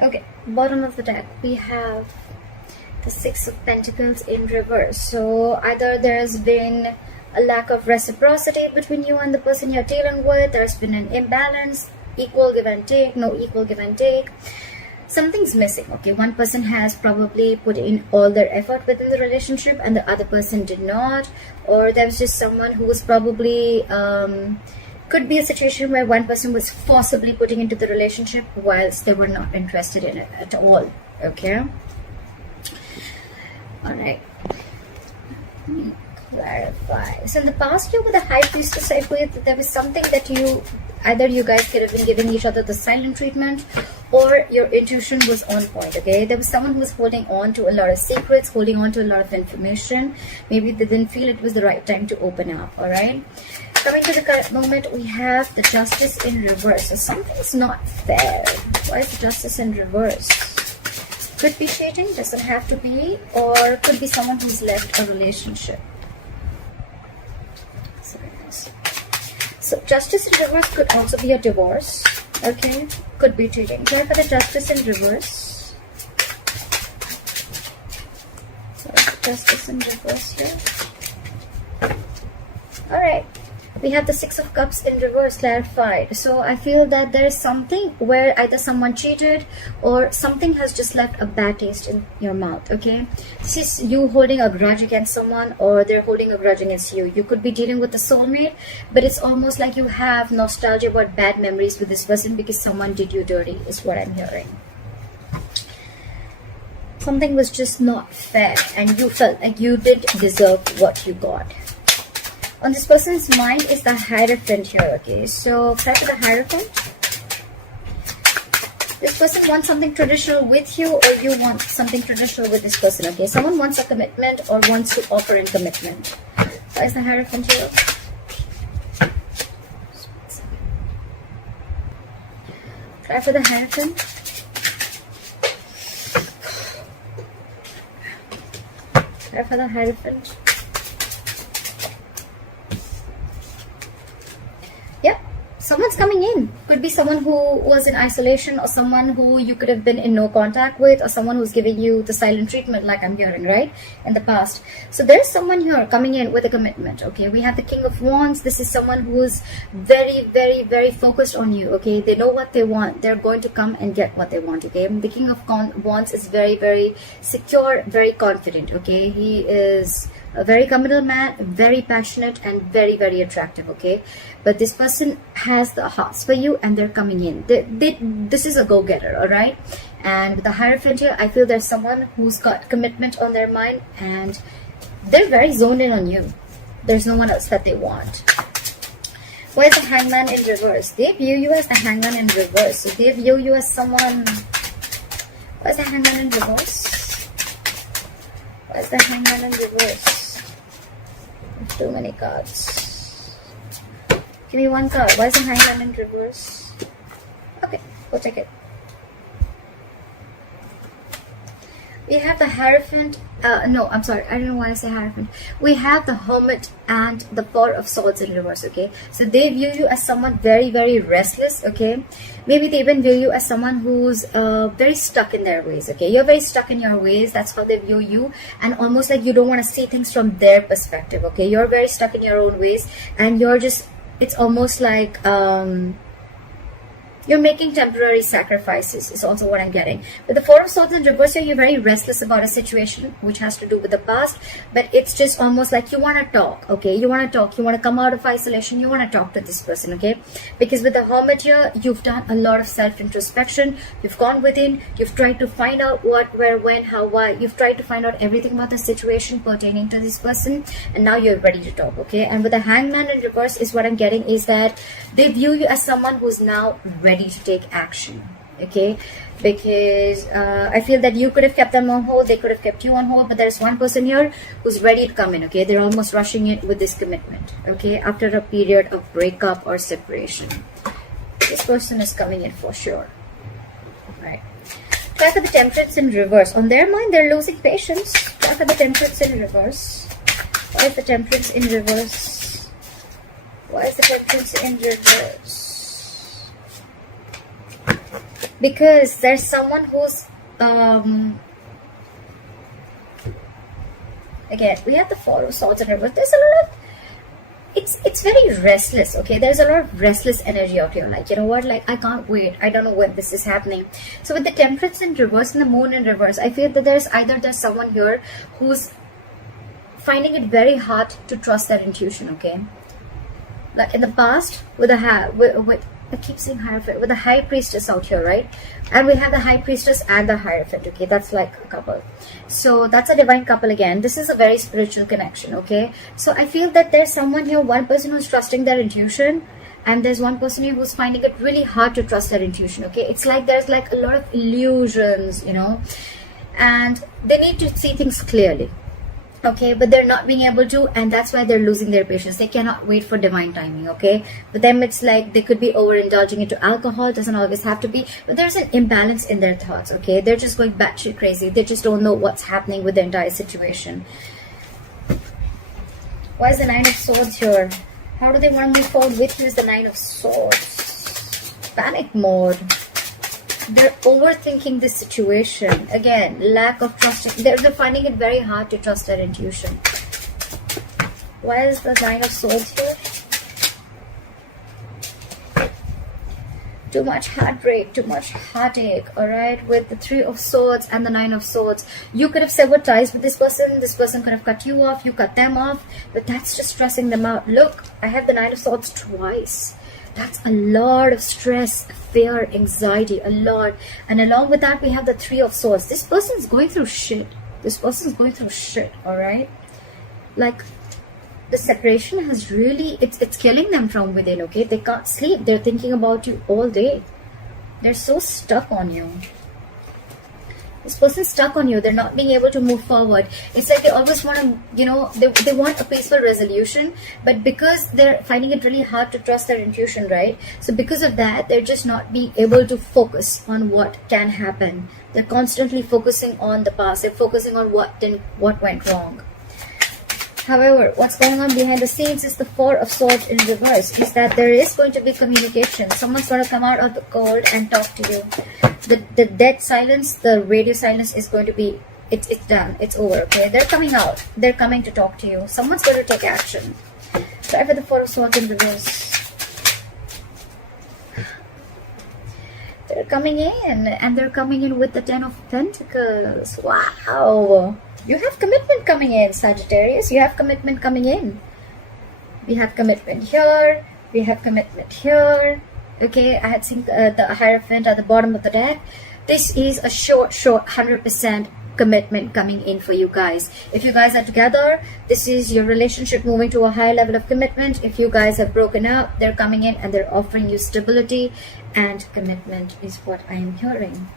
Okay, bottom of the deck, we have the Six of Pentacles in reverse. So either there's been a lack of reciprocity between you and the person you're dealing with. There's been an imbalance, equal give and take, no equal give and take. Something's missing, okay? One person has probably put in all their effort within the relationship and the other person did not. Or there's just someone who was probably... could be a situation where one person was forcibly putting into the relationship whilst they were not interested in it at all, okay? Alright. Let me clarify. So in the past year with the High Priestess, I feel that there was something that either you guys could have been giving each other the silent treatment or your intuition was on point, okay? There was someone who was holding on to a lot of secrets, holding on to a lot of information. Maybe they didn't feel it was the right time to open up, alright? Coming to the current moment, we have the Justice in reverse. So something's not fair. Why is the Justice in reverse? Could be cheating, doesn't have to be, or could be someone who's left a relationship. So Justice in reverse could also be a divorce, okay? Could be cheating. Try for the Justice in reverse. So Justice in reverse here. Alright. We have the Six of Cups in reverse clarified. So I feel that there is something where either someone cheated or something has just left a bad taste in your mouth, okay? This is you holding a grudge against someone or they're holding a grudge against you. You could be dealing with a soulmate, but it's almost like you have nostalgia about bad memories with this person because someone did you dirty, is what I'm hearing. Something was just not fair and you felt like you didn't deserve what you got. On this person's mind is the Hierophant here, okay? So, try for the Hierophant. This person wants something traditional with you or you want something traditional with this person, okay? Someone wants a commitment or wants to offer in commitment. Why is the Hierophant here? Try for the Hierophant. Try for the Hierophant. Someone's coming in. Could be someone who was in isolation or someone who you could have been in no contact with or someone who's giving you the silent treatment like I'm hearing, right? In the past. So there's someone here coming in with a commitment, okay? We have the King of Wands. This is someone who's very, very, very focused on you, okay? They know what they want. They're going to come and get what they want, okay? The King of Wands is very, very secure, very confident, okay? He is a very committal man, very passionate and very, very attractive, okay? But this person has the hearts for you and they're coming in. This is a go-getter, all right? And with the Hierophant here, I feel there's someone who's got commitment on their mind and they're very zoned in on you. There's no one else that they want. Why is the Hangman in reverse? They view you as the Hangman in reverse. So they view you as someone... Why is the Hangman in reverse? Why is the Hangman in reverse? Too many cards. Give me one card. Why is the Hangman in reverse? Okay, we'll take it. We have the Hierophant. No, I'm sorry. I don't know why I say Hierophant. We have the Hermit and the Four of Swords in reverse, okay? So they view you as someone very, very restless, okay? Maybe they even view you as someone who's very stuck in their ways, okay? You're very stuck in your ways. That's how they view you. And almost like you don't want to see things from their perspective, okay? You're very stuck in your own ways. And you're just... It's almost like... you're making temporary sacrifices is also what I'm getting. With the Four of Swords in reverse here, you're very restless about a situation which has to do with the past. But it's just almost like you want to talk, okay? You want to talk. You want to come out of isolation. You want to talk to this person, okay? Because with the Hermit here, you've done a lot of self-introspection. You've gone within. You've tried to find out what, where, when, how, why. You've tried to find out everything about the situation pertaining to this person. And now you're ready to talk, okay? And with the Hangman in reverse is what I'm getting is that they view you as someone who's now ready to take action, okay? Because I feel that you could have kept them on hold, they could have kept you on hold, but there's one person here who's ready to come in, okay? They're almost rushing it with this commitment, okay? After a period of breakup or separation, this person is coming in for sure, right? Try for the Temperance in reverse. On their mind, they're losing patience. Try for the Temperance in reverse. Why is the Temperance in reverse? Why is the Temperance in reverse? because there's someone who's again, we have the Four of Swords in reverse. There's a lot of, it's very restless, okay? There's a lot of restless energy out here. Like, you know what? Like, I can't wait. I don't know when this is happening. So with the Temperance in reverse and the Moon in reverse, I feel that there's someone here who's finding it very hard to trust their intuition, okay? Like in the past, with I keep saying Hierophant, with the High Priestess out here, right? And we have the High Priestess and the Hierophant, okay? That's like a couple. So that's a divine couple again. This is a very spiritual connection, okay? So I feel that there's someone here, one person who's trusting their intuition, and there's one person here who's finding it really hard to trust their intuition, okay? It's like there's like a lot of illusions, you know? And they need to see things clearly. Okay, but they're not being able to, and that's why they're losing their patience. They cannot wait for divine timing, okay? For them, it's like they could be overindulging into alcohol. It doesn't always have to be, but there's an imbalance in their thoughts, okay? They're just going batshit crazy. They just don't know what's happening with the entire situation. Why is the Nine of Swords here? How do they want to move forward with you is the Nine of Swords. Panic mode. They're overthinking this situation. Again, lack of trusting. They're finding it very hard to trust their intuition. Why is the Nine of Swords here? Too much heartbreak, too much heartache, alright? With the Three of Swords and the Nine of Swords. You could have severed ties with this person could have cut you off, you cut them off, but that's just stressing them out. Look, I have the Nine of Swords twice. That's a lot of stress, fear, anxiety, a lot. And along with that, we have the Three of Swords. This person's going through shit. Alright? Like, the separation has really, it's killing them from within, okay? They can't sleep. They're thinking about you all day. They're so stuck on you. This person's stuck on you. They're not being able to move forward. It's like they always want to, you know, they want a peaceful resolution, but because they're finding it really hard to trust their intuition, right? So because of that, they're just not being able to focus on what can happen. They're constantly focusing on the past. They're focusing on what went wrong. However, what's going on behind the scenes is the Four of Swords in reverse. Is that there is going to be communication. Someone's going to come out of the cold and talk to you. The dead silence, the radio silence is going to be, it's done. It's over, okay? They're coming out. They're coming to talk to you. Someone's going to take action. Try for the Four of Swords in reverse. They're coming in, and they're coming in with the Ten of Pentacles. Wow. You have commitment coming in, Sagittarius. You have commitment coming in. We have commitment here. We have commitment here. Okay, I had seen the Hierophant at the bottom of the deck. This is a short 100% commitment coming in for you guys. If you guys are together, this is your relationship moving to a higher level of commitment. If you guys have broken up, they're coming in and they're offering you stability and commitment is what I am hearing.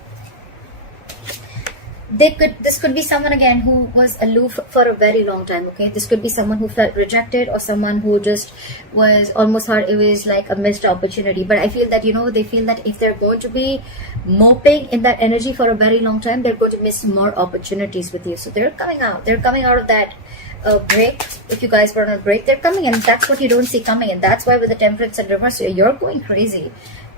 This could be someone again who was aloof for a very long time, okay? This could be someone who felt rejected or someone who just was almost thought it was like a missed opportunity. But I feel that, you know, they feel that if they're going to be moping in that energy for a very long time, they're going to miss more opportunities with you. So they're coming out. They're coming out of that break. If you guys were on a break, they're coming in. That's what you don't see coming. And that's why with the Temperance and reverse, you're going crazy.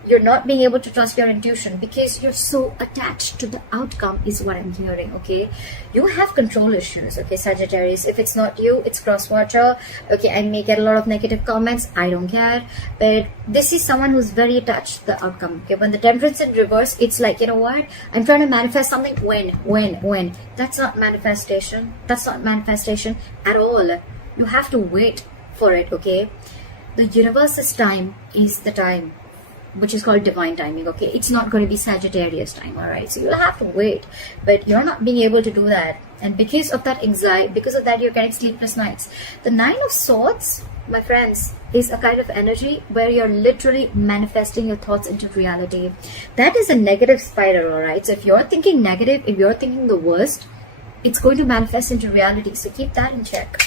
You're not being able to trust your intuition because you're so attached to the outcome is what I'm hearing, okay? You have control issues, okay, Sagittarius. If it's not you, it's cross-watcher. Okay, I may get a lot of negative comments. I don't care. But this is someone who's very attached to the outcome, okay? When the Temperance in reverse, it's like, you know what? I'm trying to manifest something. When? That's not manifestation. That's not manifestation at all. You have to wait for it, okay? The universe's time is the time, which is called divine timing, okay? It's not going to be Sagittarius time, all right? So you'll have to wait, but you're not being able to do that. And because of that anxiety, because of that, you're getting sleepless nights. The Nine of Swords, my friends, is a kind of energy where you're literally manifesting your thoughts into reality. That is a negative spiral, all right? So if you're thinking negative, if you're thinking the worst, it's going to manifest into reality. So keep that in check.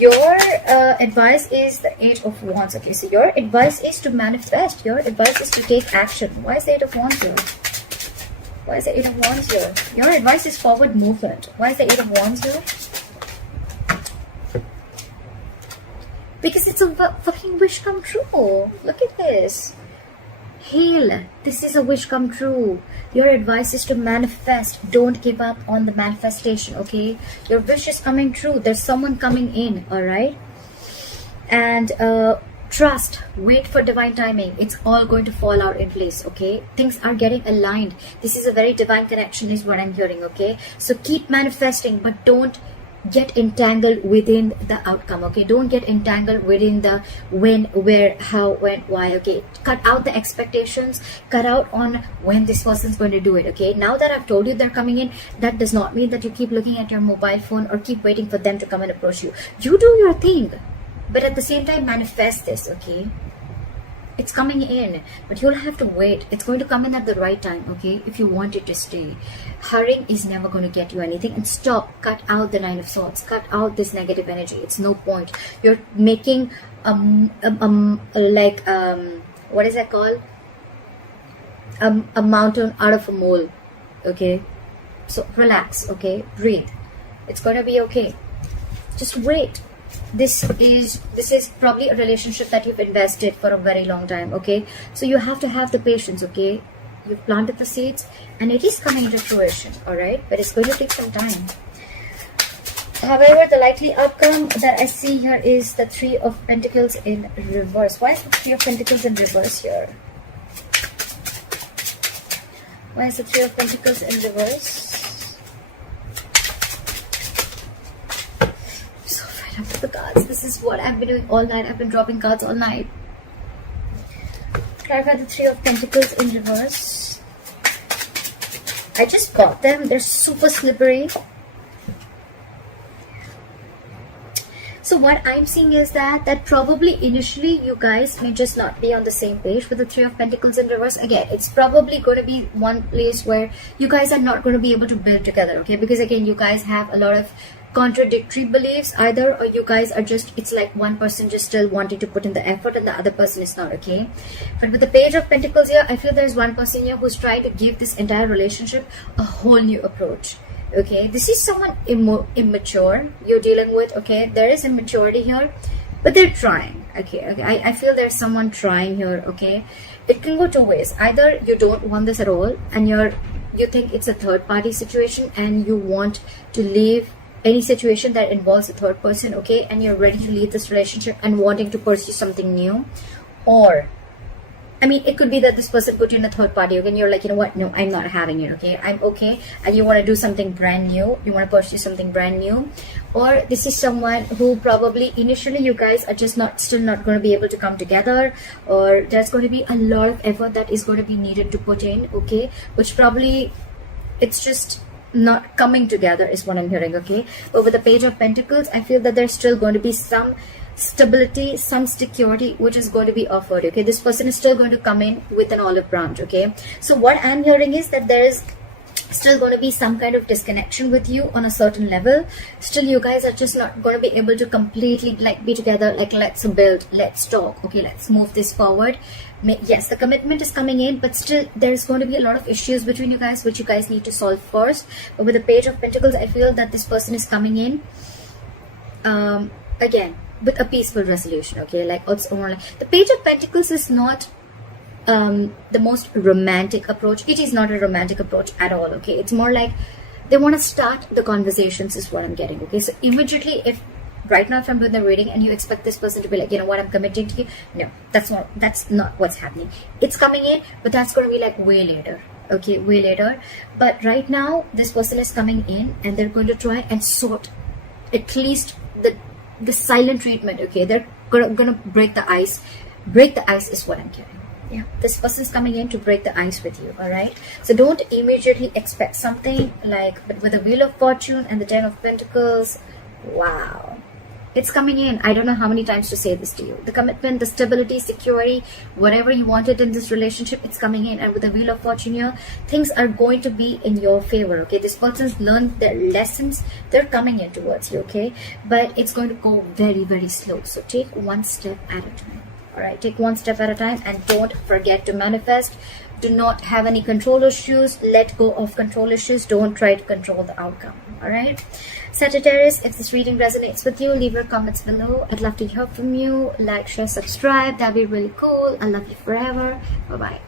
Your advice is the Eight of Wands. Okay, so your advice is to manifest. Your advice is to take action. Why is the Eight of Wands here? Why is the Eight of Wands here? Your advice is forward movement. Why is the Eight of Wands here? Because it's a fucking wish come true. Look at this. Heal. This is a wish come true. Your advice is to manifest. Don't give up on the manifestation, okay? Your wish is coming true. There's someone coming in, all right? And trust. Wait for divine timing. It's all going to fall out in place, okay? Things are getting aligned. This is a very divine connection is what I'm hearing, okay? So keep manifesting, but don't get entangled within the outcome, okay? Don't get entangled within the when, where, how, when, why, okay? Cut out the expectations, cut out on when this person's going to do it, okay? Now that I've told you they're coming in, that does not mean that you keep looking at your mobile phone or keep waiting for them to come and approach you. You do your thing, but at the same time manifest this, okay? It's coming in, but you'll have to wait. It's going to come in at the right time, okay? If you want it to stay. Hurrying is never going to get you anything. And stop. Cut out the 9 of Swords. Cut out this negative energy. It's no point. You're making what is that called? A mountain out of a mole, okay? So relax, okay? Breathe. It's going to be okay. Just wait. This is probably a relationship that you've invested for a very long time, okay? So you have to have the patience, okay? You've planted the seeds and it is coming into fruition, all right? But it's going to take some time. However, the likely outcome that I see here is the 3 of Pentacles in reverse. Why is the 3 of Pentacles in reverse here? Why is the 3 of Pentacles in reverse? After the cards, this is what I've been doing all night. I've been dropping cards all night. Clarify the 3 of Pentacles in reverse. I just got them. They're super slippery. So what I'm seeing is that probably initially you guys may just not be on the same page with the 3 of Pentacles in reverse. Again, it's probably going to be one place where you guys are not going to be able to build together, okay? Because again, you guys have a lot of contradictory beliefs either, or you guys are just, it's like one person just still wanting to put in the effort and the other person is not, okay? But with the Page of Pentacles here, I feel there's one person here who's trying to give this entire relationship a whole new approach, okay? This is someone immature you're dealing with, okay? There is immaturity here, but they're trying, okay? I feel there's someone trying here, okay? It can go 2 ways. Either you don't want this at all and you think it's a third party situation and you want to leave any situation that involves a third person, okay, and you're ready to leave this relationship and wanting to pursue something new. Or I mean, it could be that this person put you in a third party, okay, and you're like, you know what, no, I'm not having it, okay, I'm okay, and you want to do something brand new, you want to pursue something brand new. Or this is someone who probably initially you guys are just still not going to be able to come together, or there's going to be a lot of effort that is going to be needed to put in, okay, which probably it's just not coming together is what I'm hearing, okay? But with the Page of Pentacles, I feel that there's still going to be some stability, some security which is going to be offered, okay? This person is still going to come in with an olive branch, okay? So what I'm hearing is that there is still going to be some kind of disconnection with you on a certain level. Still you guys are just not going to be able to completely like be together, like let's build, let's talk, okay, let's move this forward. Yes, the commitment is coming in, but still there's going to be a lot of issues between you guys which you guys need to solve first. But with the Page of Pentacles, I feel that this person is coming in again with a peaceful resolution, okay? Like it's more like the Page of Pentacles is not the most romantic approach. It is not a romantic approach at all, okay? It's more like they want to start the conversations is what I'm getting, okay? So immediately, if right now if I'm doing the reading and you expect this person to be like, you know what, I'm committing to you, no, that's not what's happening. It's coming in, but that's going to be like way later, okay, way later. But right now this person is coming in and they're going to try and sort at least the silent treatment, okay? They're gonna break the ice. Break the ice is what I'm getting. Yeah, this person is coming in to break the ice with you, all right? So don't immediately expect something like, but with the Wheel of Fortune and the 10 of Pentacles, wow, it's coming in. I don't know how many times to say this to you. The commitment, the stability, security, whatever you wanted in this relationship, it's coming in. And with the Wheel of Fortune here, things are going to be in your favor, okay? This person's learned their lessons. They're coming in towards you, okay? But it's going to go very, very slow. So take one step at a time. All right, take one step at a time and don't forget to manifest. Do not have any control issues. Let go of control issues. Don't try to control the outcome. All right, Sagittarius, if this reading resonates with you, leave your comments below. I'd love to hear from you. Like, share, subscribe. That'd be really cool. I love you forever. Bye-bye.